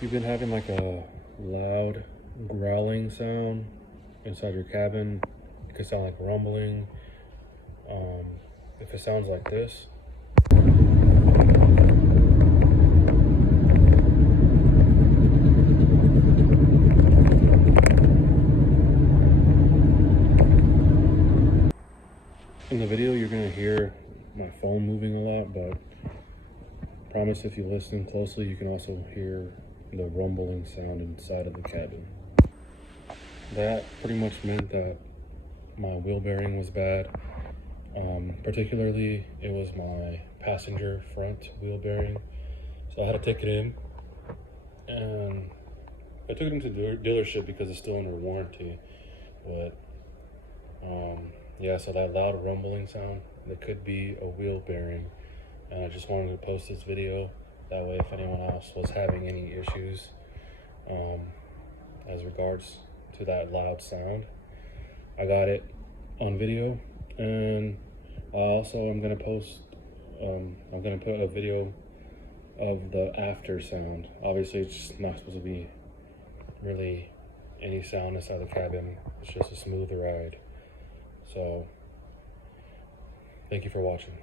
If you've been having like a loud growling sound inside your cabin, it could sound like rumbling. If it sounds like this, in the video you're gonna hear my phone moving a lot, but I promise if you listen closely you can also hear the rumbling sound inside of the cabin. That pretty much meant that my wheel bearing was bad. Particularly it was my passenger front wheel bearing, so I had to take it in, and I took it into the dealership because it's still under warranty. But yeah, so that loud rumbling sound, that could be a wheel bearing, and I just wanted to post this video that way if anyone else was having any issues as regards to that loud sound. I got it on video, and also I'm gonna post I'm gonna put a video of the after sound. Obviously it's just not supposed to be really any sound inside the cabin. It's just a smooth ride. So thank you for watching.